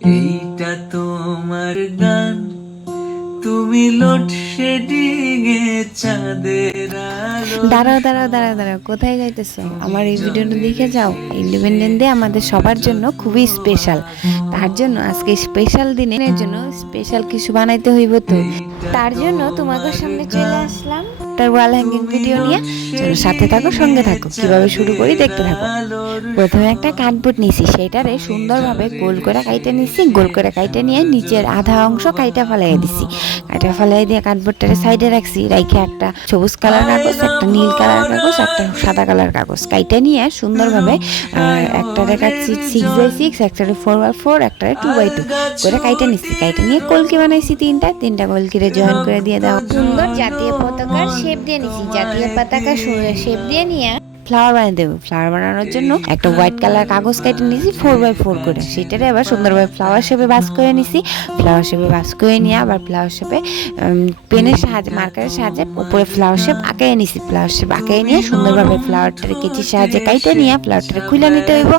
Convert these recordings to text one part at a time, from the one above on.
এইটা তোমার গান, তুমি লোডশেডিং এ চাঁদের আলো। দাঁড়াও দাঁড়াও দাঁড়াও দাঁড়াও, কোথায় যাইতেছো? আমার এই ভিডিওটা দেখে যাও। ইন্ডিপেন্ডেন্ট ডে আমাদের সবার জন্য খুবই স্পেশাল। তার জন্য আজকে স্পেশাল দিনের জন্য স্পেশাল কিছু বানাইতে হইব। তো তার জন্য তোমাদের সামনে চলে আসলাম তার ওয়াল হ্যাঙ্গিং ভিডিও নিয়ে। চলো সাথে থাকো, সঙ্গে থাকো, কিভাবে শুরু করি দেখতে থাকো। প্রথমে একটা কার্ডবোর্ড নিছি, সেটারে সুন্দরভাবে গোল করে কাইটে নিছি। গোল করে কাইটে নিয়ে নিচের আধা অংশ কাইটা ফেলাই দিছি। কাইটা ফেলাই দিয়ে কার্ডবোর্ডটারে সাইডে রাখছি। রাইখে একটা সবুজ কালার কাগজ, একটা নীল কালার কাগজ, একটা সাদা কালার কাগজ কাইটে নিয়ে সুন্দরভাবে একটা দেখাচ্ছি 6x6, একটা 4x4, একটা 2x2 করে কাইটে নিছি। কাইটে নিয়ে কলকি বানাইছি তিনটা কলকিরে জয়েন করে দিয়ে দাও। সুন্দর জাতীয় পতাকার শেপ দিয়ে নিছি। জাতীয় পতাকার শেপ দিয়ে নিয়ে ফ্লাওয়ার বানিয়ে দেবো। ফ্লাওয়ার বানানোর জন্য একটা হোয়াইট কালার কাগজ কেটে নিয়েছি 4x4 করে। সেটারে আবার সুন্দরভাবে ফ্লাওয়ার শেপে বাস করে নিছি। ফ্লাওয়ার শেপে বাস করে নিয়ে আবার ফ্লাওয়ার শেপে পেনের সাহায্যে, মার্কারের সাহায্যে উপরে ফ্লাওয়ার শেপ আঁকিয়ে নিছি। ফ্লাওয়ার শেপ আঁকিয়ে নিয়ে সুন্দরভাবে ফ্লাওয়ারটারে কেচির সাহায্যে কাইটে নিয়ে ফ্লাওয়ারটারে খুলে নিতে হইব।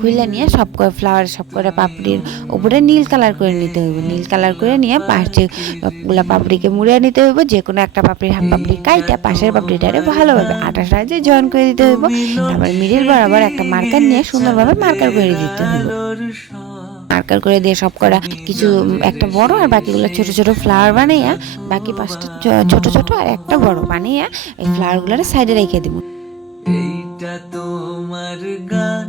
খুলে নিয়ে সব করে ফ্লাওয়ার সব করে পাপড়ির উপরে নীল কালার করে নিতে হইব। নীল কালার করে নিয়ে পাশে সবগুলা পাপড়িকে মুড়ে নিতে হইব। যে কোনো একটা পাপড়ির হাফ পাপড়ি কাইটা পাশের পাপড়িটারে ভালোভাবে আটার সাহায্যে জয়েন করে দিতে হইব। তারপর মিডিল বরাবর একটা মার্কার নিয়ে সুন্দরভাবে মার্কার করে দিতে হইব। মার্কার করে দিয়ে সব করা কিছু একটা বড় আর বাকিগুলো ছোট ছোট ফ্লাওয়ার বানাইয়া, বাকি 5টা ছোট ছোট আর একটা বড় বানাইয়া এই ফ্লাওয়ারগুলোর সাইডে রেখে দিব। এইটা তোমার গান।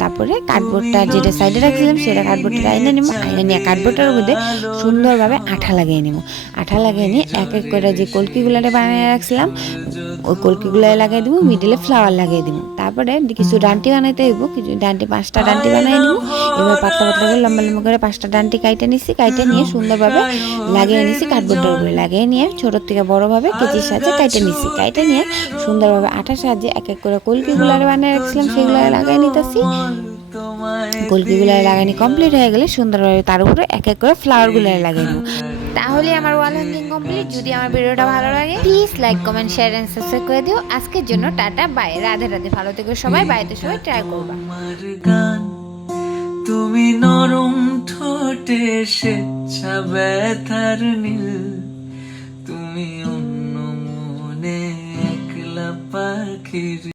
তারপরে কার্ডবোর্ডটা যেটা সাইডে রাখছিলাম সেটা কার্ডবোর্ডটা আইনে নিব। আইনে নিয়ে কার্ডবোর্ডের মধ্যে সুন্দরভাবে আঠা লাগিয়ে নিব। আঠা লাগিয়ে নিয়ে এক এক করে যে কলকিগুলারে বানিয়ে রাখছিলাম ওই কলকিগুলো লাগিয়ে দিব। মিডিলে ফ্লাওয়ার লাগিয়ে দিব। তারপরে কিছু ডান্টি বানাইতে হইব। কিছু ডান্টি 5টা ডান্টি বানিয়ে নিব। এবার পাতলা পাতলা করে লম্বা লম্বা করে 5টা ডান্টি কাইটে নিছি। কাইটে নিয়ে সুন্দরভাবে লাগিয়ে নিছি কার্ডবোর্ডের উপরে। লাগিয়ে নিয়ে ছোট থেকে বড়ভাবে কেচির সাহায্যে কাইটে নিছি। কাইটে নিয়ে সুন্দরভাবে আঠার সাহায্যে এক এক করে কলকিগুলারে বানিয়ে রাখছিলাম সেগুলো লাগিয়ে নিতেছি। কলকিগুলো লাগানি কমপ্লিট হয়ে গেলে সুন্দরভাবে তার উপরে এক এক করে ফ্লাওয়ারগুলো লাগিয়ে নেব। তাহলে আমার ওয়াল হ্যাঙ্গিং কমপ্লিট। যদি আমার ভিডিওটা ভালো লাগে please like, comment, share and subscribe করে দিও। আজকের জন্য টাটা, বাই, রাধে রাধে। ভালো থেকো সবাই, বাড়িতে সবাই ট্রাই করবা। তুমি নরম ঠোঁটে স্বেচ্ছা ব্যথার নীল, তুমি অন্য মনে একলা পাখির